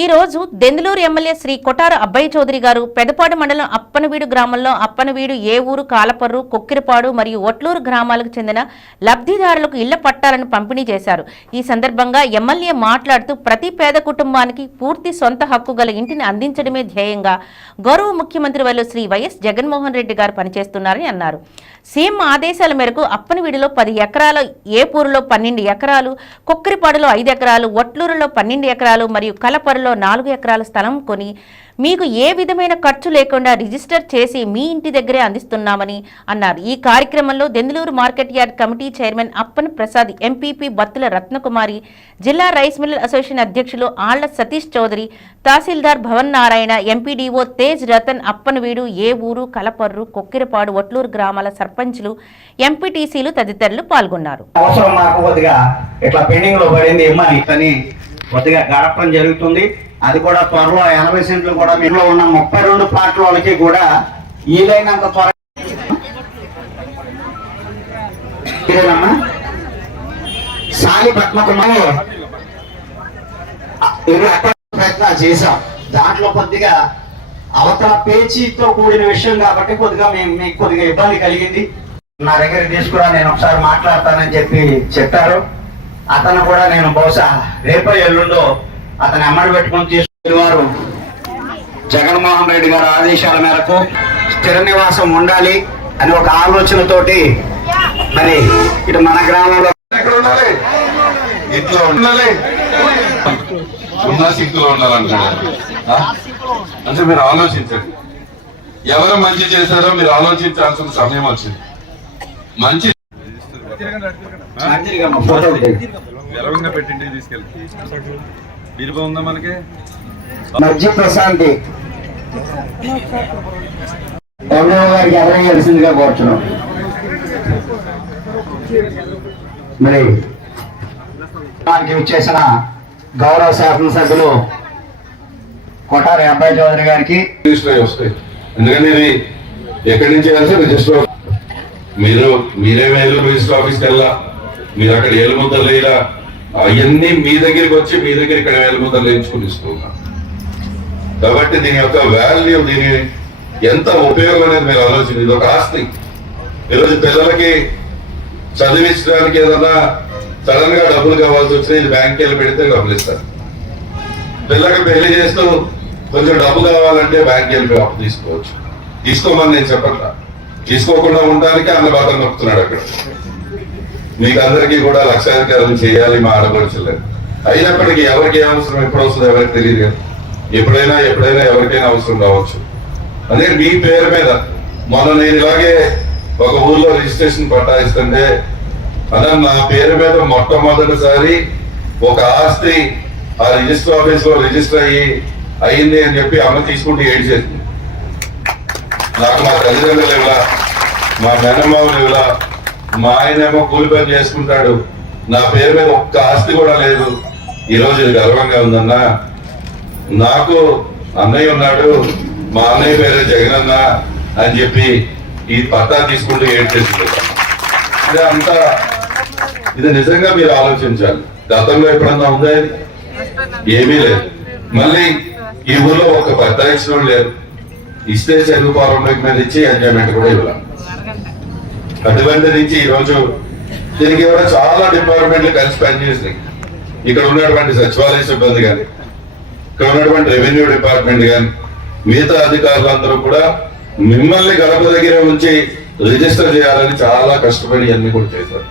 ఈ రోజు దెందులూరు ఎమ్మెల్యే శ్రీ కొటార అబ్బాయి చౌదరి గారు పెదపాడు మండలం అప్పనవీడు గ్రామంలో అప్పనవీడు ఏ ఊరు కాలపర్రు కొక్కిరపాడు మరియు ఒట్లూరు గ్రామాలకు చెందిన లబ్ధిదారులకు ఇళ్ళ పట్టాలను పంపిణీ చేశారు. ఈ సందర్భంగా ఎమ్మెల్యే మాట్లాడుతూ ప్రతి పేద కుటుంబానికి పూర్తి సొంత హక్కు గల ఇంటిని అందించడమే ధ్యేయంగా గౌరవ ముఖ్యమంత్రి వల్ల శ్రీ వైఎస్ జగన్మోహన్ రెడ్డి గారు పనిచేస్తున్నారని అన్నారు. సీఎం ఆదేశాల మేరకు అప్పనవీడిలో పది ఎకరాలు ఏపూరులో పన్నెండు ఎకరాలు కొక్కరిపాడులో ఐదు ఎకరాలు ఒట్లూరులో పన్నెండు ఎకరాలు మరియు కలపరులో నాలుగు ఎకరాల స్థలం కొని మీకు ఏ విధమైన ఖర్చు లేకుండా రిజిస్టర్ చేసి మీ ఇంటి దగ్గరే అందిస్తున్నామని అన్నారు. ఈ కార్యక్రమంలో Denduluru market yard committee chairman Appan Prasad MPP Battula Ratnakumari జిల్లా రైస్ మిల్లర్ అసోసియేషన్ అధ్యక్షులు ఆళ్ళ సతీష్ చౌదరి తహసీల్దార్ భవన్ నారాయణ ఎంపీడీఓ తేజ్ రతన్ అప్పనవీడు ఏ ఊరు కలపర్రు కొక్కిరపాడు ఒట్లూరు గ్రామాల సర్పంచ్లు ఎంపీటీసీలు తదితరులు పాల్గొన్నారు. అవసరం మాకు కొద్దిగా ఇట్లా పెండింగ్లో పడింది ఇమ్మని అని కొద్దిగా గడపడం జరుగుతుంది. అది కూడా త్వరలో ఎనభై సెంట్లు కూడా మీలో ఉన్న ముప్పై రెండు పార్టీల వాళ్ళకి కూడా వీలైనంత త్వర ఇదేనమ్మా? సాలి పద్మకుమారి ఇరవై చేశాం. దాంట్లో కొద్దిగా అవతల పేచీతో కూడిన విషయం కాబట్టి కొద్దిగా మేము మీకు కొద్దిగా ఇబ్బంది కలిగింది. నా దగ్గర తీసుకురా నేను ఒకసారి మాట్లాడతానని చెప్పి చెప్పారు. అతను కూడా నేను బహుశా రేపో ఎల్లుండో అతను ఎమ్మడి పెట్టుకొని తీసుకుని వారు జగన్మోహన్ రెడ్డి గారి ఆదేశాల మేరకు స్థిర నివాసం ఉండాలి అని ఒక ఆలోచనతోటి మరి ఇటు మన గ్రామంలో ఎక్కడ ఉండాలి. ఇంట్లో ఉండాలి. ఉన్న స్థితిలో అంటే మీరు ఆలోచించండి. ఎవరు మంచి చేశారో మీరు ఆలోచించాల్సిన సమయం వచ్చింది. మంచి తీసుకెళ్ళి ఉందా మనకి ప్రశాంతి గారికి ఎవరై తెలిసిందిగా కోరుతున్నాం మరి దానికి వచ్చేసిన గౌరవ శాసనసభ్యులు కొటారి అబ్బాయి చౌదరి గారికి. రిజిస్టర్ వస్తాయి. ఎందుకంటే ఇది ఎక్కడి నుంచి కలిసి రిజిస్టర్ మీరు మీరే వేలు రిజిస్టర్ ఆఫీస్కి వెళ్ళా మీరు అక్కడ ఏలు ముద్దలు లేరా అవన్నీ మీ దగ్గరికి వచ్చి మీ దగ్గర ఇక్కడ వేలు ముద్దలు వేయించుకుని ఇస్తున్నా కాబట్టి దీని యొక్క వాల్యూ దీని ఎంత ఉపయోగం అనేది మీరు ఆలోచించి ఇది ఒక ఆస్తి. ఈరోజు పిల్లలకి చదివించడానికి ఏదన్నా సడన్గా డబ్బులు కావాల్సి వచ్చినా ఇది బ్యాంక్కి వెళ్ళి పెడితే డబ్బులు ఇస్తారు. పిల్లలకి పెళ్ళి చేస్తూ కొంచెం డబ్బు కావాలంటే బ్యాంక్ వెళ్ళి అప్పు తీసుకోవచ్చు. తీసుకోమని నేను చెప్పట్లా. తీసుకోకుండా ఉండడానికి అన్న బాధలు నొప్పుతున్నాడు అక్కడ. మీకు అందరికీ కూడా లక్షాధికారం చేయాలి మా ఆడపడుచులేదు అయినప్పటికీ ఎవరికి అవసరం ఎప్పుడు వస్తుందో ఎవరికి తెలియదు కదా. ఎప్పుడైనా ఎప్పుడైనా ఎవరికైనా అవసరం కావచ్చు. అదే మీ పేరు మీద మొన్న నేను ఇలాగే ఒక ఊర్లో రిజిస్ట్రేషన్ పట్టాయిస్తుంటే అలా నా పేరు మీద మొట్టమొదటిసారి ఒక ఆస్తి ఆ రిజిస్టర్ ఆఫీస్లో రిజిస్టర్ అయ్యి అయింది అని చెప్పి అమ్మ తీసుకుంటూ ఏడ్చేసింది. నాకు మా తల్లిదండ్రులు ఇవ్వలా మా మేనమావులు ఇవ్వలా మా ఆయనేమో కూలి పని చేసుకుంటాడు నా పేరు మీద ఒక్క ఆస్తి కూడా లేదు. ఈ రోజు ఇది గర్వంగా ఉందన్నా. నాకు అన్నయ్య ఉన్నాడు మా అన్నయ్య పేరు జగనన్న అని చెప్పి ఈ పట్టా తీసుకుంటూ ఏడ్చేసింది. ఇది అంతా ఇది నిజంగా మీరు ఆలోచించాలి. గతంలో ఎప్పుడన్నా ఉందా ఏమీ లేదు. మళ్ళీ ఈ ఊర్లో ఒక పెద్ద ఇచ్చిన లేరు. ఇస్తే చదువు పారంపరిక మీద ఇచ్చి ఎంజాయ్మెంట్ కూడా ఇవ్వాలి. అటువంటి నుంచి ఈ రోజు దీనికి కూడా చాలా డిపార్ట్మెంట్లు కలిసి పనిచేసినాయి. ఇక్కడ ఉన్నటువంటి సచివాలయ సిబ్బంది కానీ ఇక్కడ ఉన్నటువంటి రెవెన్యూ డిపార్ట్మెంట్ కానీ మిగతా అధికారులందరూ కూడా మిమ్మల్ని గడప దగ్గర ఉంచి రిజిస్టర్ చేయాలని చాలా కష్టపడి అన్ని కూడా చేశారు.